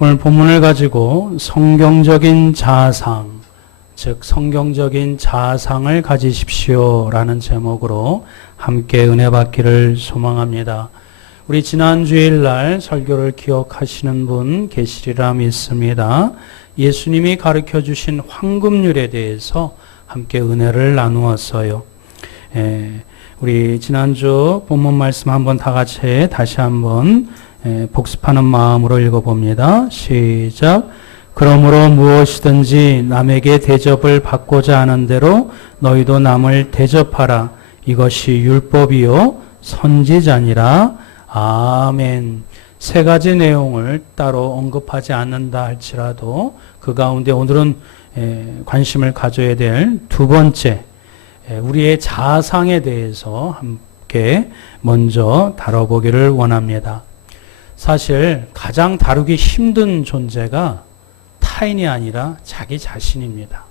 오늘 본문을 가지고 성경적인 자아상, 즉 성경적인 자아상을 가지십시오라는 제목으로 함께 은혜 받기를 소망합니다. 우리 지난 주일날 설교를 기억하시는 분 계시리라 믿습니다. 예수님이 가르쳐 주신 황금률에 대해서 함께 은혜를 나누었어요. 우리 지난주 본문 말씀 한번 다 같이 다시 한번 복습하는 마음으로 읽어봅니다. 시작. 그러므로 무엇이든지 남에게 대접을 받고자 하는 대로 너희도 남을 대접하라. 이것이 율법이요 선지자니라. 아멘. 세 가지 내용을 따로 언급하지 않는다 할지라도 그 가운데 오늘은 관심을 가져야 될 두 번째, 우리의 자아상에 대해서 함께 먼저 다뤄보기를 원합니다. 사실 가장 다루기 힘든 존재가 타인이 아니라 자기 자신입니다.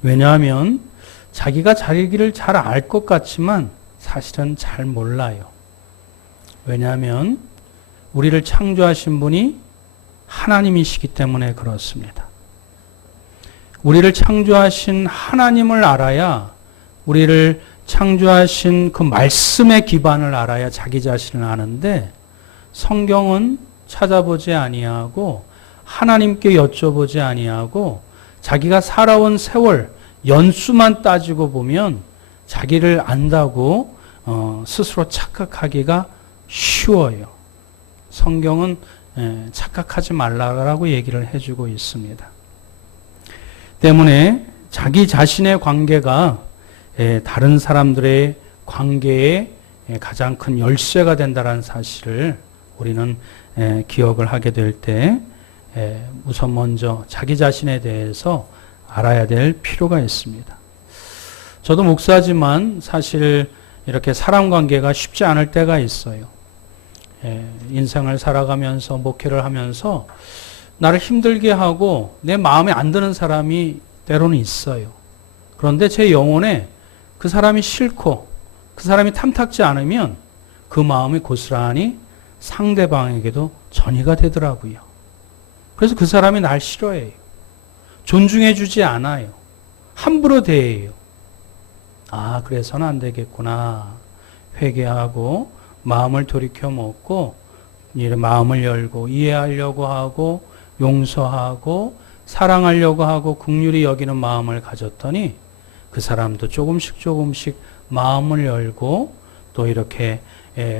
왜냐하면 자기가 자기를 잘 알 것 같지만 사실은 잘 몰라요. 왜냐하면 우리를 창조하신 분이 하나님이시기 때문에 그렇습니다. 우리를 창조하신 하나님을 알아야, 우리를 창조하신 그 말씀의 기반을 알아야 자기 자신을 아는데, 성경은 찾아보지 아니하고 하나님께 여쭤보지 아니하고 자기가 살아온 세월, 연수만 따지고 보면 자기를 안다고 스스로 착각하기가 쉬워요. 성경은 착각하지 말라고 얘기를 해주고 있습니다. 때문에 자기 자신의 관계가 다른 사람들의 관계에 가장 큰 열쇠가 된다는 사실을 우리는 기억을 하게 될 때 우선 먼저 자기 자신에 대해서 알아야 될 필요가 있습니다. 저도 목사지만 사실 이렇게 사람 관계가 쉽지 않을 때가 있어요. 인생을 살아가면서 목회를 하면서 나를 힘들게 하고 내 마음에 안 드는 사람이 때로는 있어요. 그런데 제 영혼에 그 사람이 싫고 그 사람이 탐탁지 않으면 그 마음이 고스란히 상대방에게도 전이가 되더라고요. 그래서 그 사람이 날 싫어해요. 존중해 주지 않아요. 함부로 대해요. 아, 그래서는 안 되겠구나. 회개하고 마음을 돌이켜 먹고 마음을 열고 이해하려고 하고 용서하고 사랑하려고 하고 긍휼히 여기는 마음을 가졌더니 그 사람도 조금씩 마음을 열고 또 이렇게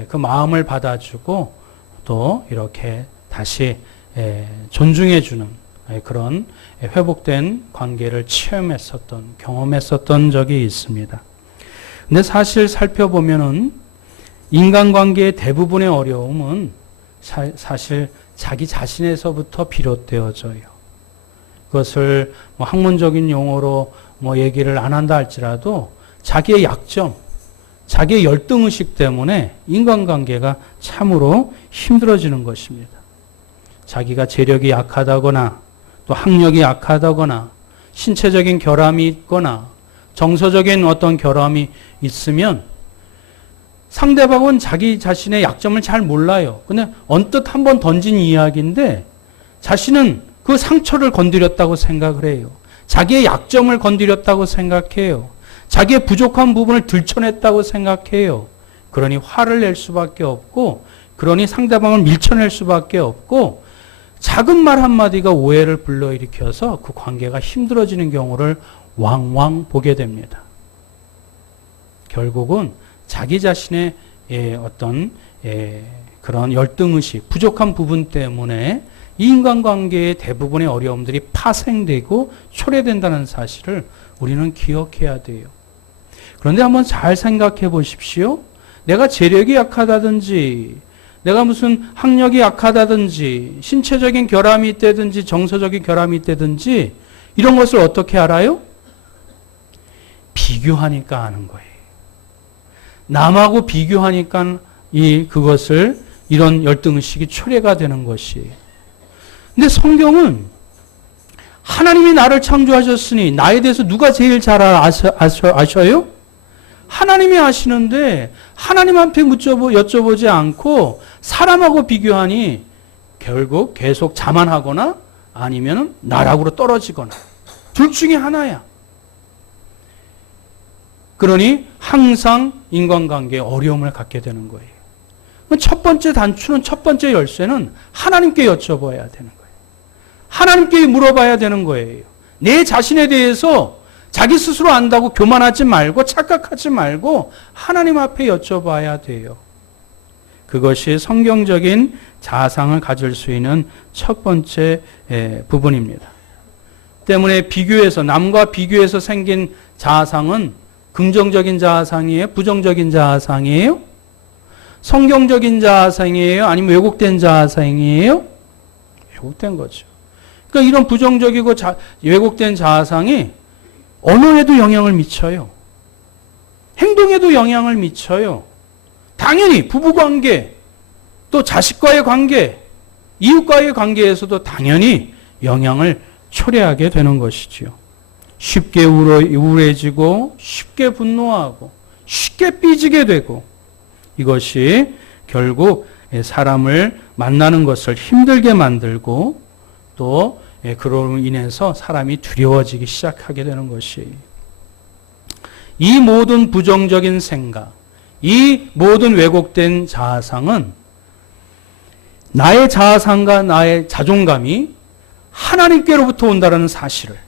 그 마음을 받아주고 또 이렇게 다시 존중해주는 그런 회복된 관계를 경험했었던 적이 있습니다. 근데 사실 살펴보면은 인간관계의 대부분의 어려움은 사실 자기 자신에서부터 비롯되어져요. 그것을 학문적인 용어로 얘기를 안 한다 할지라도 자기의 약점, 자기의 열등의식 때문에 인간관계가 참으로 힘들어지는 것입니다. 자기가 재력이 약하다거나 또 학력이 약하다거나 신체적인 결함이 있거나 정서적인 어떤 결함이 있으면 상대방은 자기 자신의 약점을 잘 몰라요. 근데 언뜻 한번 던진 이야기인데 자신은 그 상처를 건드렸다고 생각을 해요. 자기의 약점을 건드렸다고 생각해요. 자기의 부족한 부분을 들춰냈다고 생각해요. 그러니 화를 낼 수밖에 없고, 그러니 상대방을 밀쳐낼 수밖에 없고, 작은 말 한마디가 오해를 불러일으켜서 그 관계가 힘들어지는 경우를 왕왕 보게 됩니다. 결국은 자기 자신의 어떤 그런 열등의식, 부족한 부분 때문에 이 인간관계의 대부분의 어려움들이 파생되고 초래된다는 사실을 우리는 기억해야 돼요. 그런데 한번 잘 생각해 보십시오. 내가 재력이 약하다든지, 내가 무슨 학력이 약하다든지, 신체적인 결함이 있다든지, 정서적인 결함이 있다든지, 이런 것을 어떻게 알아요? 비교하니까 아는 거예요. 남하고 비교하니까 이런 열등의식이 초래가 되는 것이에요. 근데 성경은 하나님이 나를 창조하셨으니 나에 대해서 누가 제일 잘 아셔요? 하나님이 아시는데 하나님한테 여쭤보지 않고 사람하고 비교하니 결국 계속 자만하거나 아니면 나락으로 떨어지거나 둘 중에 하나야. 그러니 항상 인간관계에 어려움을 갖게 되는 거예요. 첫 번째 단추는, 첫 번째 열쇠는 하나님께 여쭤봐야 되는 거예요. 하나님께 물어봐야 되는 거예요. 내 자신에 대해서 자기 스스로 안다고 교만하지 말고 착각하지 말고 하나님 앞에 여쭤봐야 돼요. 그것이 성경적인 자상을 가질 수 있는 첫 번째 부분입니다. 때문에 비교해서, 남과 비교해서 생긴 자상은 긍정적인 자상이에요? 부정적인 자상이에요? 성경적인 자상이에요? 아니면 왜곡된 자상이에요? 왜곡된 거죠. 그러니까 이런 부정적이고 왜곡된 자상이 언어에도 영향을 미쳐요. 행동에도 영향을 미쳐요. 당연히 부부관계, 또 자식과의 관계, 이웃과의 관계에서도 당연히 영향을 초래하게 되는 것이지요. 쉽게 우울해지고 쉽게 분노하고 쉽게 삐지게 되고 이것이 결국 사람을 만나는 것을 힘들게 만들고 또 그로 인해서 사람이 두려워지기 시작하게 되는 것이에요. 이 모든 부정적인 생각, 이 모든 왜곡된 자아상은 나의 자아상과 나의 자존감이 하나님께로부터 온다는 사실을,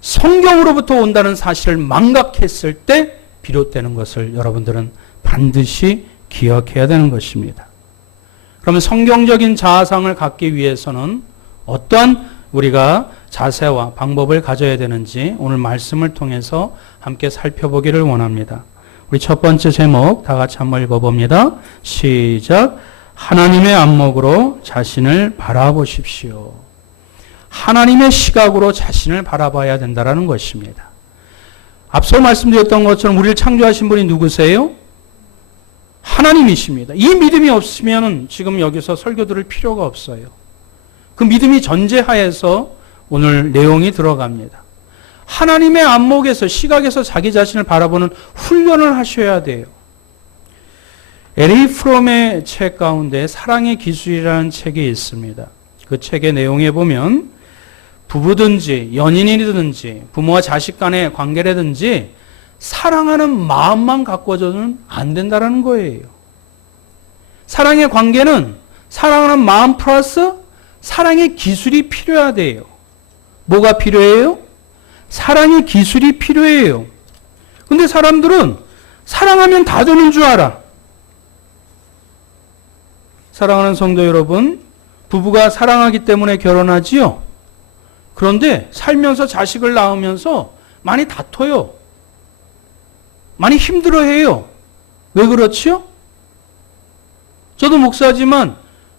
성경으로부터 온다는 사실을 망각했을 때 비롯되는 것을 여러분들은 반드시 기억해야 되는 것입니다. 그러면 성경적인 자아상을 갖기 위해서는 어떠한 우리가 자세와 방법을 가져야 되는지 오늘 말씀을 통해서 함께 살펴보기를 원합니다. 우리 첫 번째 제목 다 같이 한번 읽어봅니다. 시작. 하나님의 안목으로 자신을 바라보십시오. 하나님의 시각으로 자신을 바라봐야 된다는 것입니다. 앞서 말씀드렸던 것처럼 우리를 창조하신 분이 누구세요? 하나님이십니다. 이 믿음이 없으면 지금 여기서 설교 들을 필요가 없어요. 그 믿음이 전제하에서 오늘 내용이 들어갑니다. 하나님의 안목에서, 시각에서 자기 자신을 바라보는 훈련을 하셔야 돼요. 에리 프롬의 책 가운데 사랑의 기술이라는 책이 있습니다. 그 책의 내용에 보면 부부든지 연인이든지 부모와 자식 간의 관계라든지 사랑하는 마음만 가꿔줘는 안 된다는 거예요. 사랑의 관계는 사랑하는 마음 플러스 사랑의 기술이 필요하대요. 뭐가 필요해요? 사랑의 기술이 필요해요. 근데 사람들은 사랑하면 다 되는 줄 알아. 사랑하는 성도 여러분, 부부가 사랑하기 때문에 결혼하지요? 그런데 살면서 자식을 낳으면서 많이 다퉈요. 많이 힘들어해요. 왜 그렇지요? 저도 목사지만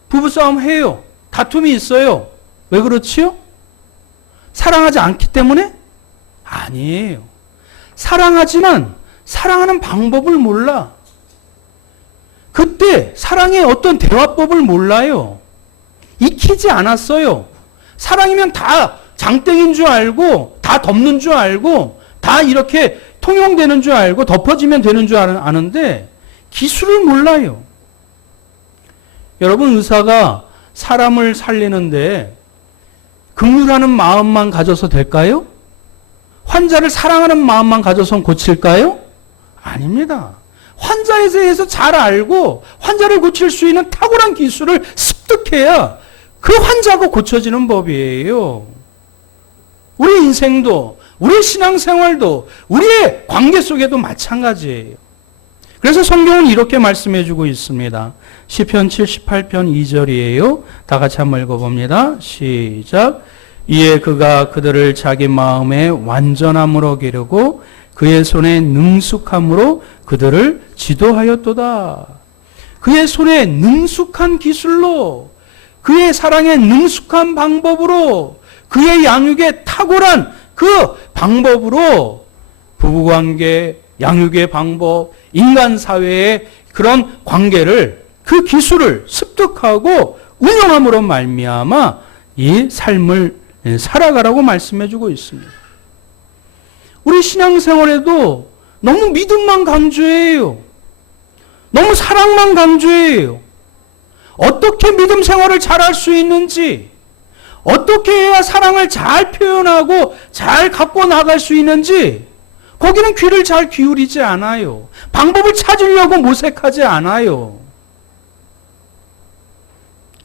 부부싸움 해요. 다툼이 있어요. 왜 그렇지요? 사랑하지 않기 때문에? 아니에요. 사랑하지만 사랑하는 방법을 몰라. 그때 사랑의 어떤 대화법을 몰라요. 익히지 않았어요. 사랑이면 다 장땡인 줄 알고, 다 덮는 줄 알고, 다 이렇게 통용되는 줄 알고, 덮어지면 되는 줄 아는데, 기술을 몰라요. 여러분, 의사가 사람을 살리는데, 긍휼하는 마음만 가져서 될까요? 환자를 사랑하는 마음만 가져서 고칠까요? 아닙니다. 환자에 대해서 잘 알고 환자를 고칠 수 있는 탁월한 기술을 습득해야 그 환자가 고쳐지는 법이에요. 우리 인생도, 우리 신앙생활도, 우리의 관계 속에도 마찬가지예요. 그래서 성경은 이렇게 말씀해주고 있습니다. 시편 78편 2절이에요. 다 같이 한번 읽어봅니다. 시작. 이에 그가 그들을 자기 마음에 완전함으로 기르고 그의 손에 능숙함으로 그들을 지도하였도다. 그의 손에 능숙한 기술로, 그의 사랑에 능숙한 방법으로, 그의 양육에 탁월한 그 방법으로 부부관계, 양육의 방법, 인간사회의 그런 관계를, 그 기술을 습득하고 운영함으로 말미암아 이 삶을 살아가라고 말씀해주고 있습니다. 우리 신앙생활에도 너무 믿음만 강조해요. 너무 사랑만 강조해요. 어떻게 믿음 생활을 잘할 수 있는지, 어떻게 해야 사랑을 잘 표현하고 잘 갖고 나갈 수 있는지 거기는 귀를 잘 기울이지 않아요. 방법을 찾으려고 모색하지 않아요.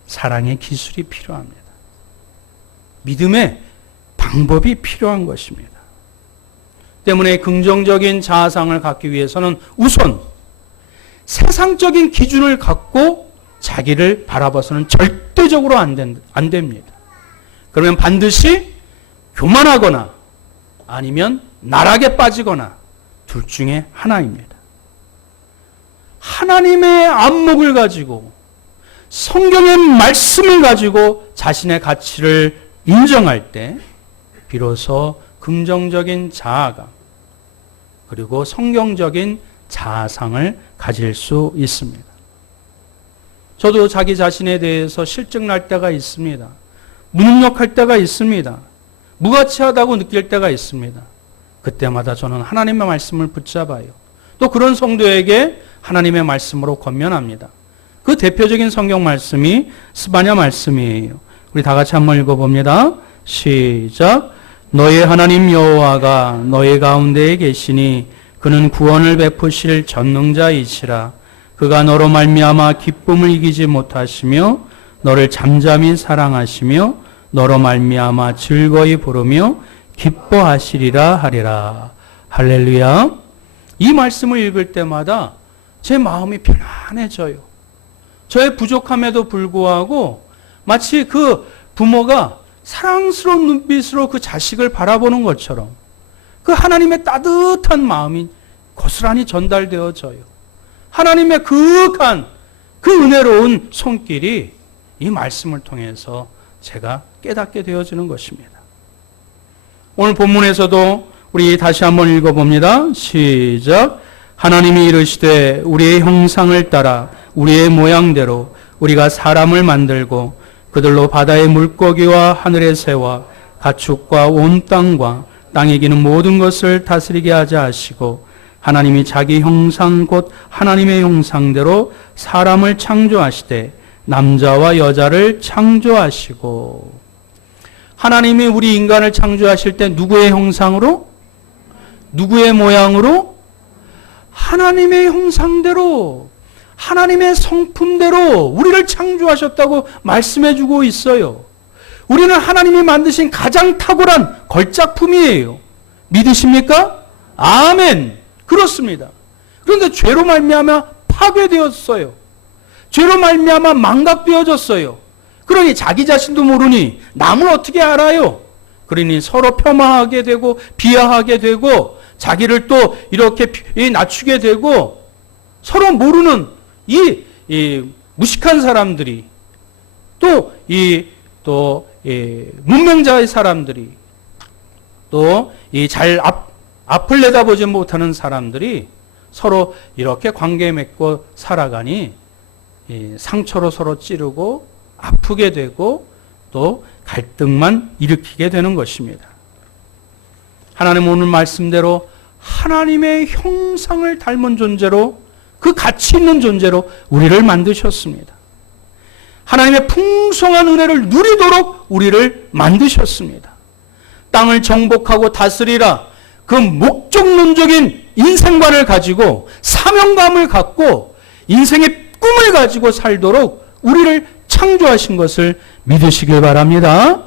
사랑의 기술이 필요합니다. 믿음의 방법이 필요한 것입니다. 때문에 긍정적인 자아상을 갖기 위해서는 우선 세상적인 기준을 갖고 자기를 바라봐서는 절대적으로 안 됩니다. 그러면 반드시 교만하거나 아니면 나락에 빠지거나 둘 중에 하나입니다. 하나님의 안목을 가지고 성경의 말씀을 가지고 자신의 가치를 인정할 때 비로소 긍정적인 자아감 그리고 성경적인 자아상을 가질 수 있습니다. 저도 자기 자신에 대해서 실증날 때가 있습니다. 무능력할 때가 있습니다. 무가치하다고 느낄 때가 있습니다. 그때마다 저는 하나님의 말씀을 붙잡아요. 또 그런 성도에게 하나님의 말씀으로 권면합니다. 그 대표적인 성경 말씀이 스바냐 말씀이에요. 우리 다 같이 한번 읽어봅니다. 시작. 너의 하나님 여호와가 너의 가운데에 계시니 그는 구원을 베푸실 전능자이시라. 그가 너로 말미암아 기쁨을 이기지 못하시며 너를 잠잠히 사랑하시며 너로 말미암아 즐거이 부르며 기뻐하시리라 하리라. 할렐루야. 이 말씀을 읽을 때마다 제 마음이 편안해져요. 저의 부족함에도 불구하고 마치 그 부모가 사랑스러운 눈빛으로 그 자식을 바라보는 것처럼 그 하나님의 따뜻한 마음이 고스란히 전달되어져요. 하나님의 그윽한 그 은혜로운 손길이 이 말씀을 통해서 제가 깨닫게 되어지는 것입니다. 오늘 본문에서도 우리 다시 한번 읽어봅니다. 시작. 하나님이 이르시되 우리의 형상을 따라 우리의 모양대로 우리가 사람을 만들고 그들로 바다의 물고기와 하늘의 새와 가축과 온 땅과 땅에 기는 모든 것을 다스리게 하자 하시고 하나님이 자기 형상 곧 하나님의 형상대로 사람을 창조하시되 남자와 여자를 창조하시고 하나님이 우리 인간을 창조하실 때 누구의 형상으로? 누구의 모양으로? 하나님의 형상대로 하나님의 성품대로 우리를 창조하셨다고 말씀해주고 있어요. 우리는 하나님이 만드신 가장 탁월한 걸작품이에요. 믿으십니까? 아멘. 그렇습니다. 그런데 죄로 말미암아 파괴되었어요. 죄로 말미암아 망각되어졌어요. 그러니 자기 자신도 모르니 남을 어떻게 알아요? 그러니 서로 폄하하게 되고 비하하게 되고 자기를 또 이렇게 낮추게 되고 서로 모르는 이 무식한 사람들이 또 문맹자의 사람들이 또 이 잘 앞을 내다보지 못하는 사람들이 서로 이렇게 관계 맺고 살아가니 상처로 서로 찌르고 아프게 되고 또 갈등만 일으키게 되는 것입니다. 하나님 오늘 말씀대로 하나님의 형상을 닮은 존재로 그 가치 있는 존재로 우리를 만드셨습니다. 하나님의 풍성한 은혜를 누리도록 우리를 만드셨습니다. 땅을 정복하고 다스리라 그 목적론적인 인생관을 가지고 사명감을 갖고 인생의 꿈을 가지고 살도록 우리를 창조하신 것을 믿으시길 바랍니다.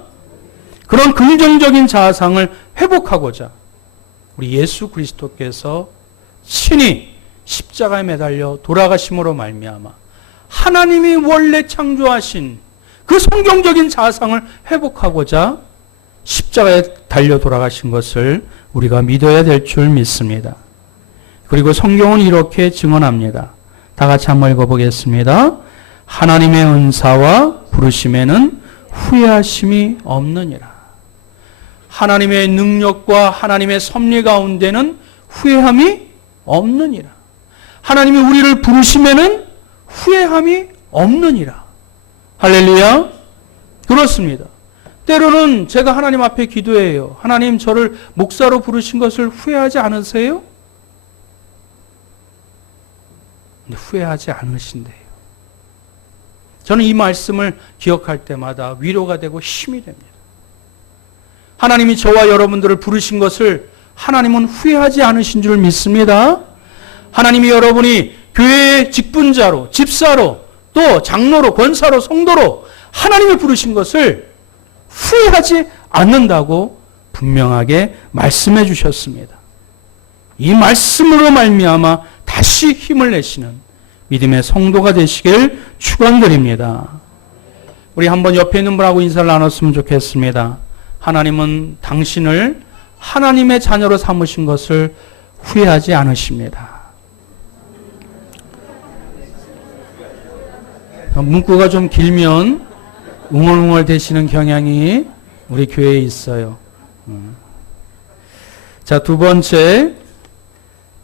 그런 긍정적인 자아상을 회복하고자 우리 예수 그리스도께서 친히 십자가에 매달려 돌아가심으로 말미암아 하나님이 원래 창조하신 그 성경적인 자아상을 회복하고자 십자가에 달려 돌아가신 것을 우리가 믿어야 될 줄 믿습니다. 그리고 성경은 이렇게 증언합니다. 다 같이 한번 읽어보겠습니다. 하나님의 은사와 부르심에는 후회하심이 없느니라. 하나님의 능력과 하나님의 섭리 가운데는 후회함이 없느니라. 하나님이 우리를 부르심에는 후회함이 없느니라. 할렐루야. 그렇습니다. 때로는 제가 하나님 앞에 기도해요. 하나님 저를 목사로 부르신 것을 후회하지 않으세요? 근데 후회하지 않으신대요. 저는 이 말씀을 기억할 때마다 위로가 되고 힘이 됩니다. 하나님이 저와 여러분들을 부르신 것을 하나님은 후회하지 않으신 줄 믿습니다. 하나님이 여러분이 교회의 직분자로, 집사로, 또 장로로, 권사로, 성도로 하나님이 부르신 것을 후회하지 않는다고 분명하게 말씀해 주셨습니다. 이 말씀으로 말미암아 다시 힘을 내시는 믿음의 성도가 되시길 축원드립니다. 우리 한번 옆에 있는 분하고 인사를 나눴으면 좋겠습니다. 하나님은 당신을 하나님의 자녀로 삼으신 것을 후회하지 않으십니다. 문구가 좀 길면 웅얼웅얼 되시는 경향이 우리 교회에 있어요. 자, 두 번째,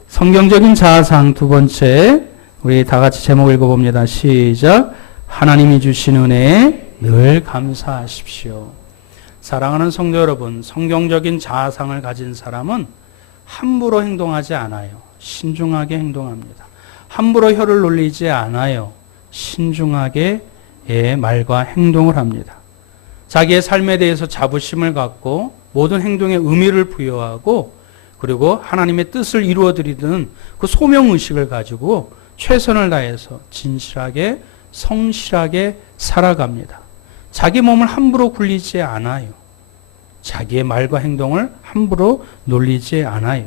성경적인 자아상 두 번째, 우리 다 같이 제목 읽어봅니다. 시작. 하나님이 주신 은혜에 늘 감사하십시오. 사랑하는 성도 여러분, 성경적인 자아상을 가진 사람은 함부로 행동하지 않아요. 신중하게 행동합니다. 함부로 혀를 놀리지 않아요. 신중하게 말과 행동을 합니다. 자기의 삶에 대해서 자부심을 갖고 모든 행동에 의미를 부여하고 그리고 하나님의 뜻을 이루어드리는 그 소명의식을 가지고 최선을 다해서 진실하게 성실하게 살아갑니다. 자기 몸을 함부로 굴리지 않아요. 자기의 말과 행동을 함부로 놀리지 않아요.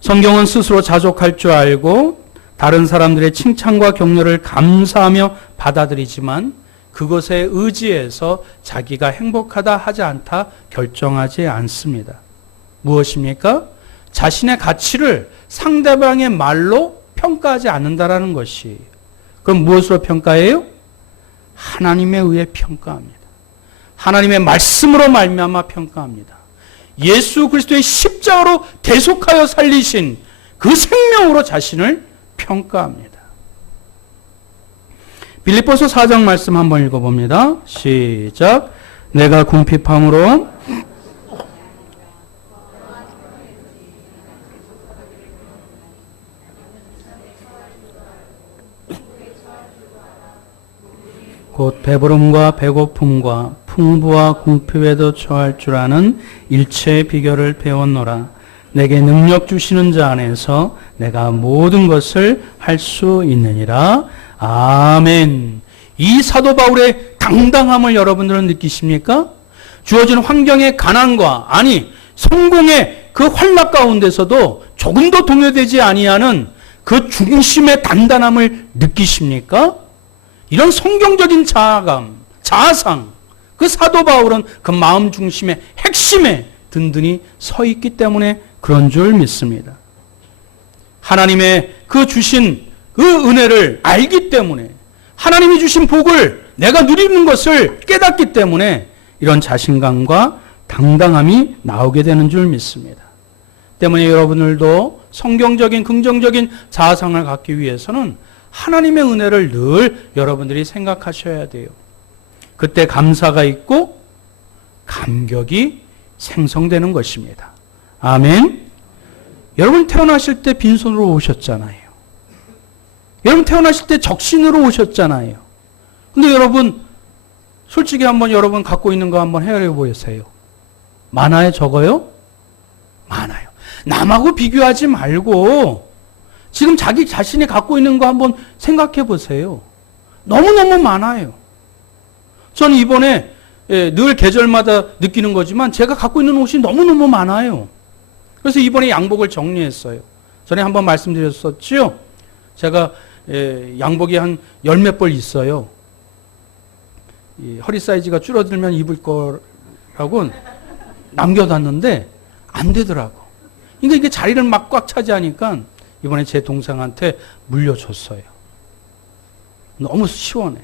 성경은 스스로 자족할 줄 알고 다른 사람들의 칭찬과 격려를 감사하며 받아들이지만 그것에 의지해서 자기가 행복하다 하지 않다 결정하지 않습니다. 무엇입니까? 자신의 가치를 상대방의 말로 평가하지 않는다라는 것이. 그럼 무엇으로 평가해요? 하나님에 의해 평가합니다. 하나님의 말씀으로 말미암아 평가합니다. 예수 그리스도의 십자가로 대속하여 살리신 그 생명으로 자신을 평가합니다. 빌립보서 4장 말씀 한번 읽어봅니다. 시작. 내가 궁핍함으로 곧 배부름과 배고픔과 풍부와 궁핍에도 처할 줄 아는 일체의 비결을 배웠노라. 내게 능력 주시는 자 안에서 내가 모든 것을 할 수 있느니라. 아멘. 이 사도 바울의 당당함을 여러분들은 느끼십니까? 주어진 환경의 가난과 성공의 그 환락 가운데서도 조금도 동요되지 아니하는 그 중심의 단단함을 느끼십니까? 이런 성경적인 자아감, 자아상, 그 사도 바울은 그 마음 중심의 핵심에 든든히 서 있기 때문에 그런 줄 믿습니다. 하나님의 그 주신 그 은혜를 알기 때문에 하나님이 주신 복을 내가 누리는 것을 깨닫기 때문에 이런 자신감과 당당함이 나오게 되는 줄 믿습니다. 때문에 여러분들도 성경적인 긍정적인 자아상을 갖기 위해서는 하나님의 은혜를 늘 여러분들이 생각하셔야 돼요. 그때 감사가 있고 감격이 생성되는 것입니다. 아멘. 여러분 태어나실 때 빈손으로 오셨잖아요. 여러분 태어나실 때 적신으로 오셨잖아요. 근데 여러분 솔직히 한번 여러분 갖고 있는 거 한번 헤아려 보세요. 많아요, 적어요? 많아요. 남하고 비교하지 말고 지금 자기 자신이 갖고 있는 거 한번 생각해 보세요. 너무너무 많아요. 저는 이번에 늘 계절마다 느끼는 거지만 제가 갖고 있는 옷이 너무너무 많아요. 그래서 이번에 양복을 정리했어요. 전에 한번 말씀드렸었죠. 제가 양복이 한 열 몇 벌 있어요. 허리 사이즈가 줄어들면 입을 거라고 남겨놨는데 안 되더라고. 그러니까 이게 자리를 막 꽉 차지하니까 이번에 제 동생한테 물려줬어요. 너무 시원해.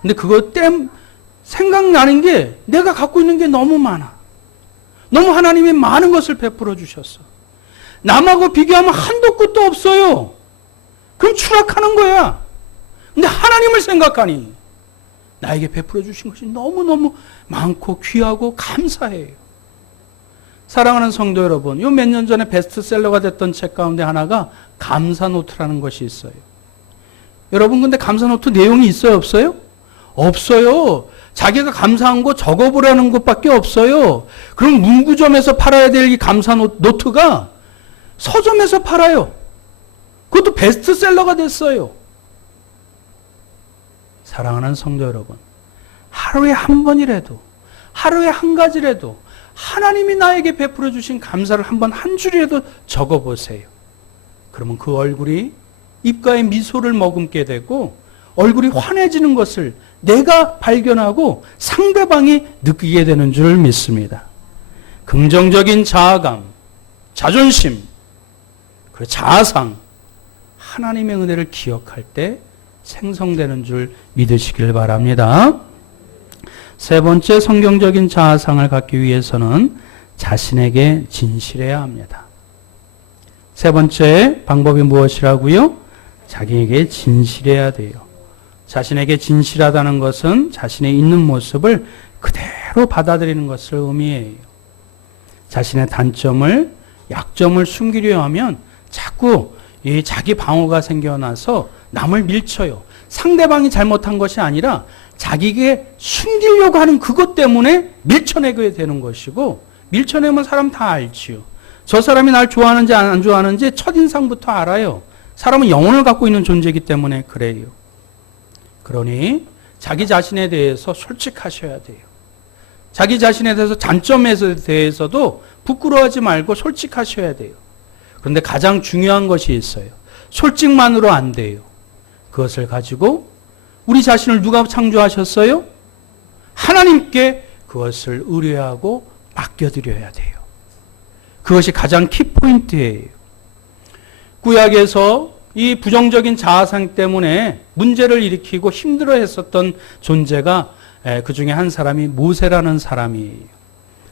근데 그거 생각나는 게 내가 갖고 있는 게 너무 많아. 너무 하나님이 많은 것을 베풀어 주셨어. 남하고 비교하면 한도 끝도 없어요. 그럼 추락하는 거야. 근데 하나님을 생각하니 나에게 베풀어 주신 것이 너무너무 많고 귀하고 감사해요. 사랑하는 성도 여러분, 요 몇 년 전에 베스트셀러가 됐던 책 가운데 하나가 감사노트라는 것이 있어요. 여러분 근데 감사 노트 내용이 있어요, 없어요? 없어요. 자기가 감사한 거 적어보라는 것밖에 없어요. 그럼 문구점에서 팔아야 될 이 감사 노트가 서점에서 팔아요. 그것도 베스트셀러가 됐어요. 사랑하는 성도 여러분, 하루에 한 번이라도, 하루에 한 가지라도 하나님이 나에게 베풀어 주신 감사를 한번 한 줄이라도 적어보세요. 그러면 그 얼굴이 입가에 미소를 머금게 되고 얼굴이 환해지는 것을 내가 발견하고 상대방이 느끼게 되는 줄 믿습니다. 긍정적인 자아감, 자존심, 그리고 자아상, 하나님의 은혜를 기억할 때 생성되는 줄 믿으시길 바랍니다. 세 번째, 성경적인 자아상을 갖기 위해서는 자신에게 진실해야 합니다. 세 번째 방법이 무엇이라고요? 자기에게 진실해야 돼요. 자신에게 진실하다는 것은 자신의 있는 모습을 그대로 받아들이는 것을 의미해요. 자신의 단점을, 약점을 숨기려 하면 자꾸 이 자기 방어가 생겨나서 남을 밀쳐요. 상대방이 잘못한 것이 아니라 자기에게 숨기려고 하는 그것 때문에 밀쳐내게 되는 것이고, 밀쳐내면 사람 다 알지요. 저 사람이 날 좋아하는지 안 좋아하는지 첫인상부터 알아요. 사람은 영혼을 갖고 있는 존재이기 때문에 그래요. 그러니 자기 자신에 대해서 솔직하셔야 돼요. 자기 자신에 대해서 단점에 대해서도 부끄러워하지 말고 솔직하셔야 돼요. 그런데 가장 중요한 것이 있어요. 솔직만으로 안 돼요. 그것을 가지고 우리 자신을 누가 창조하셨어요? 하나님께 그것을 의뢰하고 맡겨드려야 돼요. 그것이 가장 키포인트예요. 구약에서 이 부정적인 자아상 때문에 문제를 일으키고 힘들어했었던 존재가 그 중에 한 사람이 모세라는 사람이에요.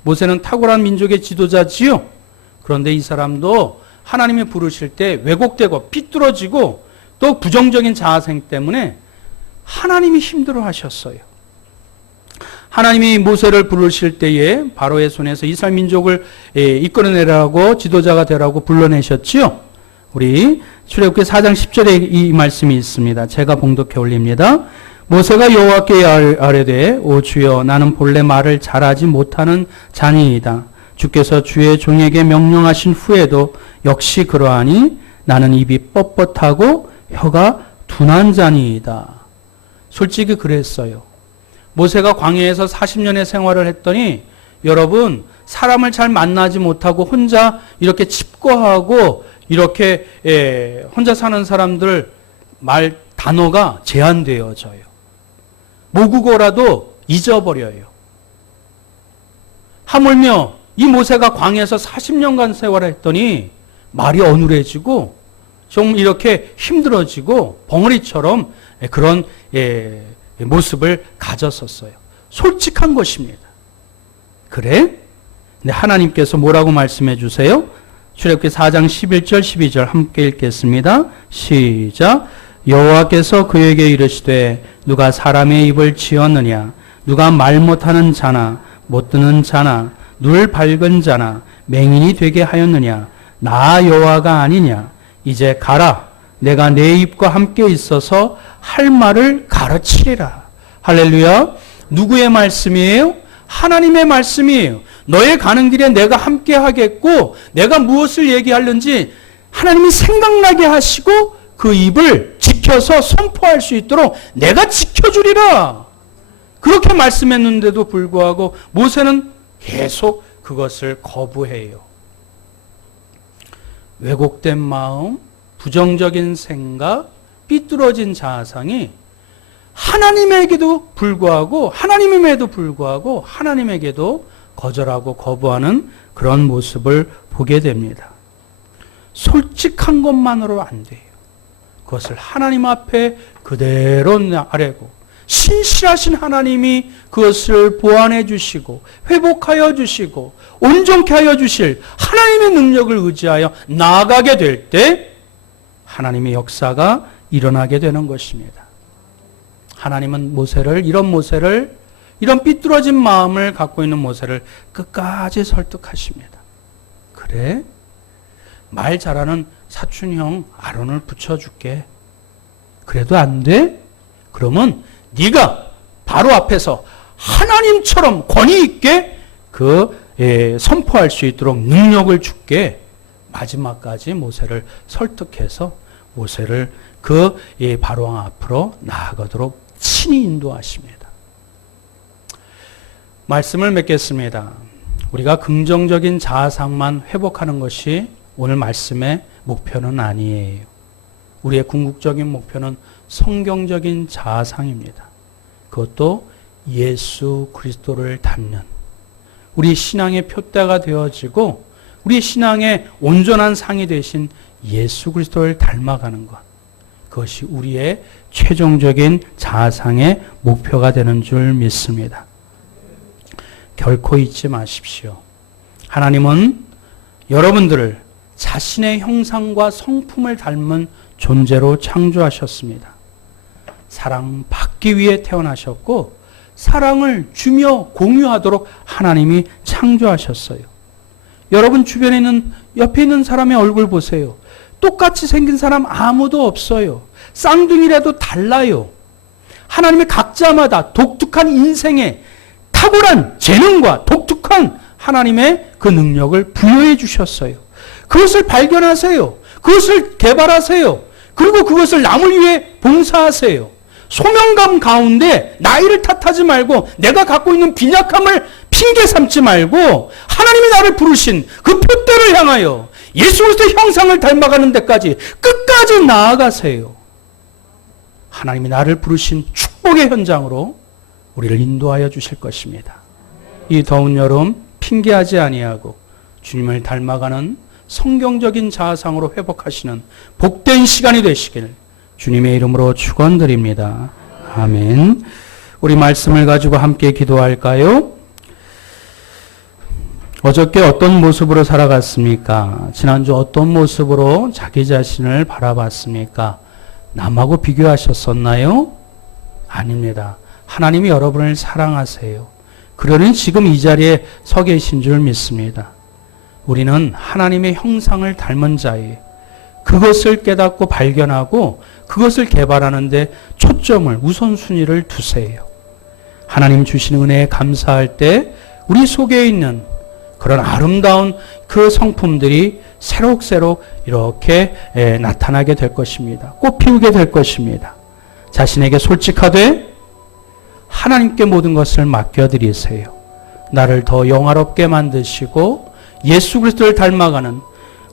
모세는 탁월한 민족의 지도자지요. 그런데 이 사람도 하나님이 부르실 때 왜곡되고 삐뚤어지고 또 부정적인 자아상 때문에 하나님이 힘들어하셨어요. 하나님이 모세를 부르실 때에 바로의 손에서 이스라엘 민족을 이끌어내라고, 지도자가 되라고 불러내셨지요. 우리 출애굽기 4장 10절에 이 말씀이 있습니다. 제가 봉독해 올립니다. 모세가 여호와께 아뢰되 오 주여 나는 본래 말을 잘하지 못하는 자니이다. 주께서 주의 종에게 명령하신 후에도 역시 그러하니 나는 입이 뻣뻣하고 혀가 둔한 자니이다. 솔직히 그랬어요. 모세가 광야에서 40년의 생활을 했더니 여러분, 사람을 잘 만나지 못하고 혼자 이렇게 칩거하고 이렇게 혼자 사는 사람들 말 단어가 제한되어져요. 모국어라도 잊어버려요. 하물며 이 모세가 광야에서 40년간 생활을 했더니 말이 어눌해지고 좀 이렇게 힘들어지고 벙어리처럼 그런 모습을 가졌었어요. 솔직한 것입니다. 그래? 근데 하나님께서 뭐라고 말씀해 주세요? 출애굽기 4장 11절 12절 함께 읽겠습니다. 시작. 여호와께서 그에게 이르시되 누가 사람의 입을 지었느냐? 누가 말 못하는 자나 못 듣는 자나 눈 밝은 자나 맹인이 되게 하였느냐? 나 여호와가 아니냐? 이제 가라. 내가 내 입과 함께 있어서 할 말을 가르치리라. 할렐루야. 누구의 말씀이에요? 하나님의 말씀이에요. 너의 가는 길에 내가 함께 하겠고 내가 무엇을 얘기하는지 하나님이 생각나게 하시고 그 입을 지켜서 선포할 수 있도록 내가 지켜주리라. 그렇게 말씀했는데도 불구하고 모세는 계속 그것을 거부해요. 왜곡된 마음, 부정적인 생각, 삐뚤어진 자아상이 하나님에게도 불구하고 하나님에게도 거절하고 거부하는 그런 모습을 보게 됩니다. 솔직한 것만으로 안 돼요. 그것을 하나님 앞에 그대로 아뢰고 신실하신 하나님이 그것을 보완해 주시고 회복하여 주시고 온전케 하여 주실 하나님의 능력을 의지하여 나아가게 될 때 하나님의 역사가 일어나게 되는 것입니다. 하나님은 이런 삐뚤어진 마음을 갖고 있는 모세를 끝까지 설득하십니다. 그래? 말 잘하는 사촌형 아론을 붙여줄게. 그래도 안 돼? 그러면 네가 바로 앞에서 하나님처럼 권위 있게 선포할 수 있도록 능력을 줄게. 마지막까지 모세를 설득해서 모세를 바로왕 앞으로 나아가도록 친히 인도하십니다. 말씀을 맺겠습니다. 우리가 긍정적인 자아상만 회복하는 것이 오늘 말씀의 목표는 아니에요. 우리의 궁극적인 목표는 성경적인 자아상입니다. 그것도 예수 그리스도를 닮는, 우리 신앙의 표대가 되어지고 우리 신앙의 온전한 상이 되신 예수 그리스도를 닮아가는 것, 그것이 우리의 최종적인 자아상의 목표가 되는 줄 믿습니다. 결코 잊지 마십시오. 하나님은 여러분들을 자신의 형상과 성품을 닮은 존재로 창조하셨습니다. 사랑받기 위해 태어나셨고 사랑을 주며 공유하도록 하나님이 창조하셨어요. 여러분 주변에 있는, 옆에 있는 사람의 얼굴 보세요. 똑같이 생긴 사람 아무도 없어요. 쌍둥이라도 달라요. 하나님이 각자마다 독특한 인생에 탁월한 재능과 독특한 하나님의 그 능력을 부여해 주셨어요. 그것을 발견하세요. 그것을 개발하세요. 그리고 그것을 남을 위해 봉사하세요. 소명감 가운데 나이를 탓하지 말고 내가 갖고 있는 빈약함을 핑계 삼지 말고 하나님이 나를 부르신 그 표대를 향하여 예수 그리스도의 형상을 닮아가는 데까지 끝까지 나아가세요. 하나님이 나를 부르신 축복의 현장으로 우리를 인도하여 주실 것입니다. 이 더운 여름 핑계하지 아니하고 주님을 닮아가는 성경적인 자아상으로 회복하시는 복된 시간이 되시길 주님의 이름으로 축원드립니다. 아멘. 우리 말씀을 가지고 함께 기도할까요? 어저께 어떤 모습으로 살아갔습니까? 지난주 어떤 모습으로 자기 자신을 바라봤습니까? 남하고 비교하셨었나요? 아닙니다. 하나님이 여러분을 사랑하세요. 그러니 지금 이 자리에 서 계신 줄 믿습니다. 우리는 하나님의 형상을 닮은 자예요. 그것을 깨닫고 발견하고 그것을 개발하는 데 초점을, 우선순위를 두세요. 하나님 주신 은혜에 감사할 때 우리 속에 있는 그런 아름다운 그 성품들이 새록새록 이렇게 나타나게 될 것입니다. 꽃피우게 될 것입니다. 자신에게 솔직하되 하나님께 모든 것을 맡겨드리세요. 나를 더 영화롭게 만드시고 예수 그리스도를 닮아가는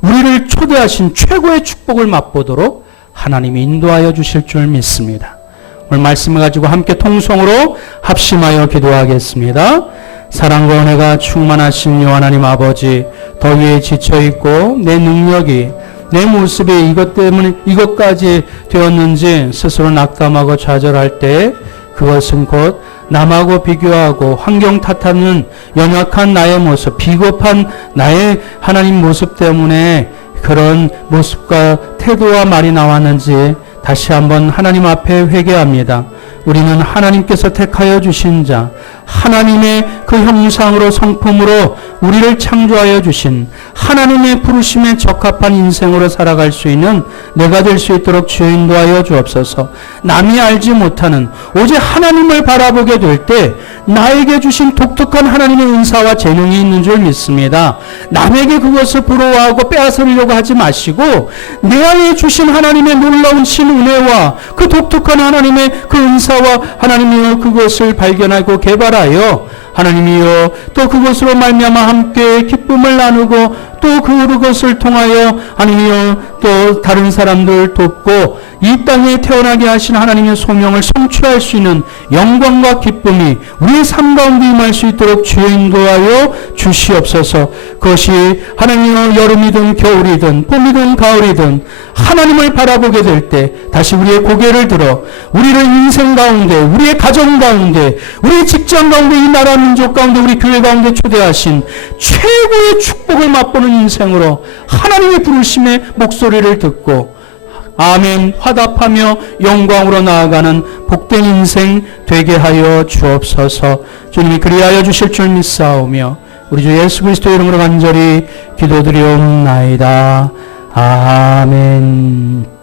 우리를 초대하신 최고의 축복을 맛보도록 하나님이 인도하여 주실 줄 믿습니다. 오늘 말씀을 가지고 함께 통성으로 합심하여 기도하겠습니다. 사랑과 은혜가 충만하신 하나님 아버지, 더위에 지쳐있고 내 능력이, 내 모습이 이것 때문에 이것까지 되었는지 스스로 낙담하고 좌절할 때 그것은 곧 남하고 비교하고 환경 탓하는 연약한 나의 모습, 비겁한 나의 하나님 모습 때문에 그런 모습과 태도와 말이 나왔는지 다시 한번 하나님 앞에 회개합니다. 우리는 하나님께서 택하여 주신 자, 하나님의 그 형상으로 성품으로 우리를 창조하여 주신 하나님의 부르심에 적합한 인생으로 살아갈 수 있는 내가 될 수 있도록 주여 인도하여 주옵소서. 남이 알지 못하는 오직 하나님을 바라보게 될 때 나에게 주신 독특한 하나님의 은사와 재능이 있는 줄 믿습니다. 남에게 그것을 부러워하고 빼앗으려고 하지 마시고 내 안에 주신 하나님의 놀라운 신은혜와 그 독특한 하나님의 그 은사와 하나님이여 그것을 발견하고 개발하여 하나님이여 또 그것으로 말미암아 함께 기쁨을 나누고 또 그것을 통하여 하나님이여 또 다른 사람들 돕고 이 땅에 태어나게 하신 하나님의 소명을 성취할 수 있는 영광과 기쁨이 우리의 삶 가운데 임할 수 있도록 주여 인도하여 주시옵소서. 그것이 하나님이여 여름이든 겨울이든 봄이든 가을이든 하나님을 바라보게 될 때 다시 우리의 고개를 들어 우리를 인생 가운데, 우리의 가정 가운데, 우리의 직장 가운데, 이 나라 민족 가운데, 우리 교회 가운데 초대하신 최고의 축복을 맛보는 인생으로 하나님의 부르심의 목소리를 듣고 아멘 화답하며 영광으로 나아가는 복된 인생 되게 하여 주옵소서. 주님이 그리하여 주실 줄 믿사오며 우리 주 예수 그리스도의 이름으로 간절히 기도드리옵나이다. 아멘.